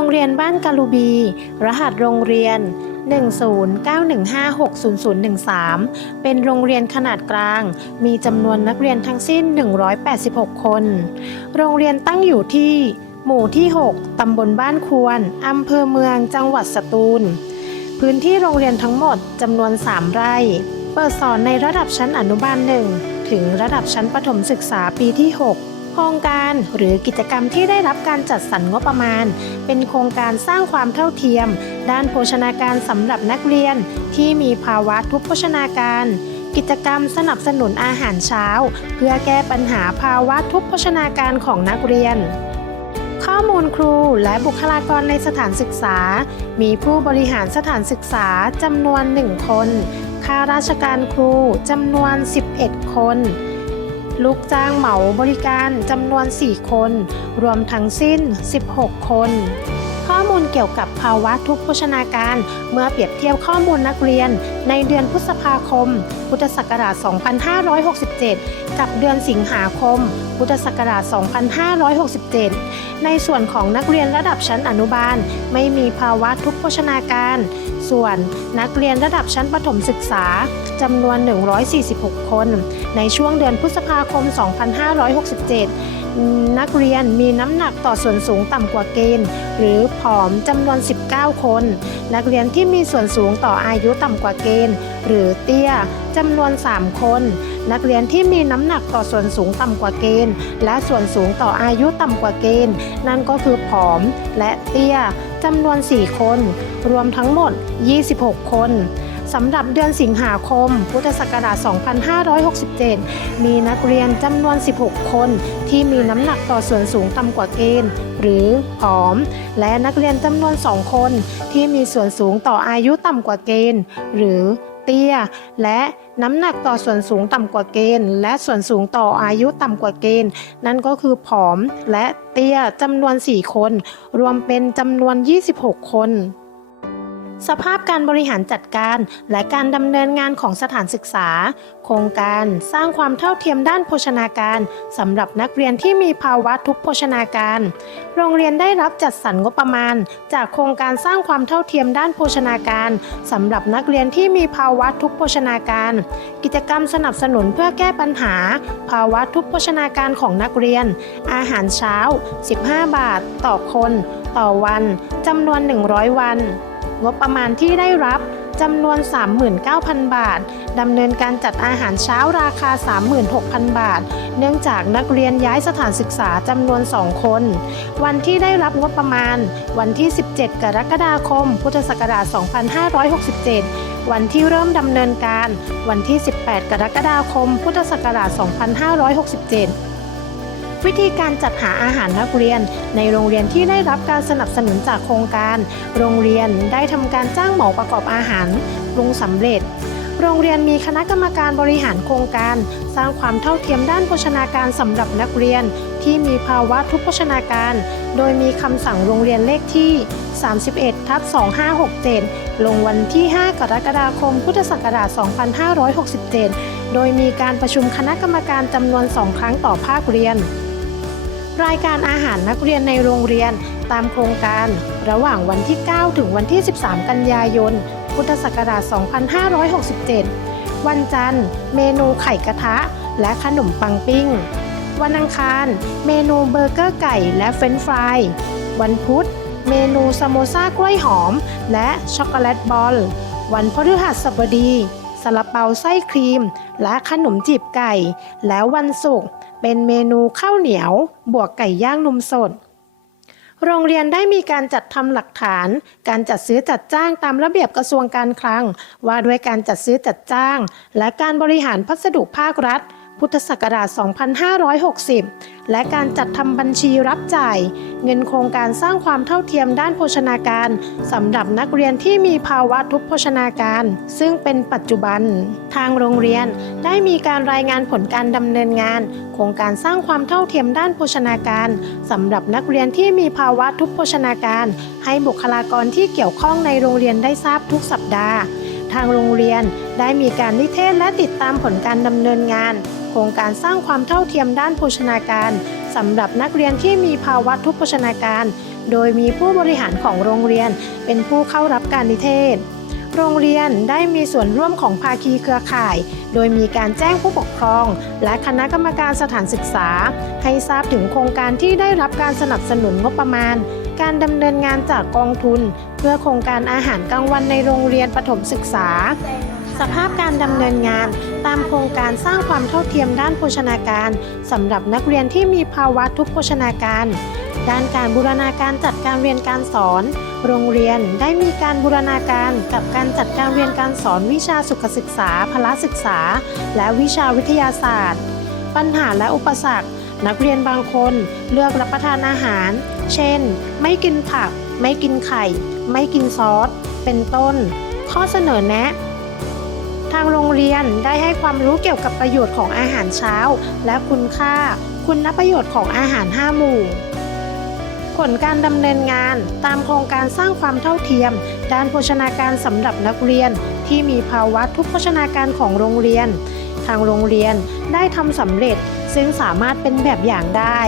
รงเรียนบ้านกาลูบี รหัสโรงเรียน 1091560013 เป็นโรงเรียนขนาดกลาง มีจำนวนนักเรียนทั้งสิ้น 186 คน โรงเรียนตั้งอยู่ที่ หมู่ที่ 6 ตำบลบ้านควร อำเภอเมือง จังหวัดสตูล พื้นที่โรงเรียนทั้งหมดจำนวน 3 ไร่ เปิดสอนในระดับชั้นอนุบาล 1 ถึงระดับชั้นประถมศึกษาปีที่ 6 โครงการหรือกิจกรรมที่ได้รับการจัดสรรงบประมาณ เป็นโครงการสร้างความเท่าเทียม ด้านโภชนาการสำหรับนักเรียน ที่มีภาวะทุพโภชนาการ กิจกรรมสนับสนุนอาหารเช้า เพื่อแก้ปัญหาภาวะทุพโภชนาการของนักเรียนข้อมูลครูและบุคลากรในสถานศึกษา มีผู้บริหารสถานศึกษาจำนวน 1 คน ข้าราชการครูจำนวน 11 คน ลูกจ้างเหมาบริการจำนวน 4 คน รวมทั้งสิ้น 16 คน ข้อมูลเกี่ยวกับภาวะทุพโภชนาการ เมื่อเปรียบเทียบข้อมูลนักเรียน ในเดือนพฤษภาคม พุทธศักราช 2567 กับเดือนสิงหาคม พุทธศักราช 2567 ในส่วนของนักเรียนระดับชั้นอนุบาล ไม่มีภาวะทุพโภชนาการ ส่วนนักเรียนระดับชั้นประถมศึกษาจำนวน 146 คน ในช่วงเดือนพฤษภาคม 2567 นักเรียนมีน้ำหนักต่อส่วนสูงต่ำกว่าเกณฑ์ หรือผอมจำนวน 19 คน นักเรียนที่มีส่วนสูงต่ออายุต่ำกว่าเกณฑ์ หรือเตี้ยจำนวน 3 คน นักเรียนที่มีน้ำหนักต่อส่วนสูงต่ำกว่าเกณฑ์ และส่วนสูงต่ออายุต่ำกว่าเกณฑ์ นั่นก็คือผอมและเตี้ยจำนวน 4 คน รวมทั้งหมด 26 คน สำหรับเดือนสิงหาคม พุทธศักราช 2567 มีนักเรียนจำนวน 16 คนที่มีน้ำหนักต่อส่วนสูงต่ำกว่าเกณฑ์ หรือผอม และนักเรียนจำนวน 2 คนที่มีส่วนสูงต่ออายุต่ำกว่าเกณฑ์ หรือเตี้ย และน้ำหนักต่อส่วนสูงต่ำกว่าเกณฑ์ และส่วนสูงต่ออายุต่ำกว่าเกณฑ์ นั่นก็คือผอมและเตี้ยจำนวน 4 คน รวมเป็นจำนวน 26 คน สภาพการบริหารจัดการ และการดำเนินงานของสถานศึกษา โครงการสร้างความเท่าเทียมด้านโภชนาการสำหรับนักเรียนที่มีภาวะทุพโภชนาการ โรงเรียนได้รับจัดสรรงบประมาณ จากโครงการสร้างความเท่าเทียมด้านโภชนาการสำหรับนักเรียนที่มีภาวะทุพโภชนาการ กิจกรรมสนับสนุนเพื่อแก้ปัญหา ภาวะทุพโภชนาการของนักเรียน อาหารเช้า 15 บาท ต่อคน ต่อวันจำนวน 100 วัน งบประมาณที่ได้รับจำนวน 39,000 บาท ดำเนินการจัดอาหารเช้าราคา 36,000 บาท เนื่องจากนักเรียนย้ายสถานศึกษาจำนวน 2 คน วันที่ได้รับงบประมาณ วันที่ 17 กรกฎาคม พุทธศักราช 2567 วันที่เริ่มดำเนินการ วันที่ 18 กรกฎาคม พุทธศักราช 2567 วิธีการจัดหาอาหารนักเรียน ในโรงเรียนที่ได้รับการสนับสนุนจากโครงการ โรงเรียนได้ทำการจ้างเหมาประกอบอาหารปรุงสำเร็จ โรงเรียนมีคณะกรรมการบริหารโครงการ สร้างความเท่าเทียมด้านโภชนาการสำหรับนักเรียน ที่มีภาวะทุพโภชนาการ โดยมีคำสั่งโรงเรียนเลขที่ 31ทับ2567 ลงวันที่ 5 กรกฎาคม พุทธศักราช 2567 โดยมีการประชุมคณะกรรมการจำนวน 2 ครั้งต่อภาคเรียน รายการอาหารนักเรียนในโรงเรียนตามโครงการ ระหว่างวันที่ 9 ถึงวันที่ 13 กันยายน พุทธศักราช 2567 วันจันทร์ เมนูไข่กระทะ และขนมปังปิ้ง วันอังคาร เมนูเบอร์เกอร์ไก่และเฟรนช์ฟราย วันพุธ เมนูสโมซ่ากล้วยหอม และช็อกโกแลตบอล วันพฤหัสบดี ซาลาเปาไส้ครีม และขนมจีบไก่ แล้ววันศุกร์เป็นเมนูข้าวเหนียว บวกไก่ย่างนมสด โรงเรียนได้มีการจัดทำหลักฐาน การจัดซื้อจัดจ้างตามระเบียบกระทรวงการคลัง ว่าด้วยการจัดซื้อจัดจ้าง และการบริหารพัสดุภาครัฐ พุทธศักราช 2560 และการจัดทำบัญชีรับจ่าย เงินโครงการสร้างความเท่าเทียมด้านโภชนาการสำหรับนักเรียนที่มีภาวะทุพโภชนาการ ซึ่งเป็นปัจจุบัน ทางโรงเรียนได้มีการรายงานผลการดำเนินงาน โครงการสร้างความเท่าเทียมด้านโภชนาการสำหรับนักเรียนที่มีภาวะทุพโภชนาการ ให้บุคลากรที่เกี่ยวข้องในโรงเรียนได้ทราบทุกสัปดาห์ ทางโรงเรียนได้มีการนิเทศและติดตามผลการดำเนินงาน โครงการสร้างความเท่าเทียมด้านโภชนาการสำหรับนักเรียนที่มีภาวะทุพโภชนาการโโดยมีผู้บริหารของโรงเรียนเป็นผู้เข้ารับการนิเทศ โรงเรียนได้มีส่วนร่วมของภาคีเครือข่าย โดยมีการแจ้งผู้ปกครอง และคณะกรรมการสถานศึกษา ให้ทราบถึงโครงการที่ได้รับการสนับสนุนงบประมาณ การดำเนินงานจากกองทุน เพื่อโครงการอาหารกลางวันในโรงเรียนประถมศึกษา สภาพการดำเนินงาน ตามโครงการสร้างความเท่าเทียมด้านโภชนาการสำหรับนักเรียนที่มีภาวะทุพโภชนาการ ด้านการบูรณาการจัดการเรียนการสอน โรงเรียนได้มีการบูรณาการกับการจัดการเรียนการสอนวิชาสุขศึกษา พละศึกษา และวิชาวิทยาศาสตร์ ปัญหาและอุปสรรค นักเรียนบางคนเลือกรับประทานอาหาร เช่น ไม่กินผัก ไม่กินไข่ ไม่กินซอส เป็นต้น ข้อเสนอแนะ ทางโรงเรียนได้ให้ความรู้เกี่ยวกับประโยชน์ของอาหารเช้า และคุณค่า คุณประโยชน์ของอาหาร 5 หมู่ ผลการดำเนินงานตามโครงการสร้างความเท่าเทียม ด้านโภชนาการสำหรับนักเรียน ที่มีภาวะทุกโภชนาการของโรงเรียน ทางโรงเรียนได้ทำสำเร็จซึ่งสามารถเป็นแบบอย่างได้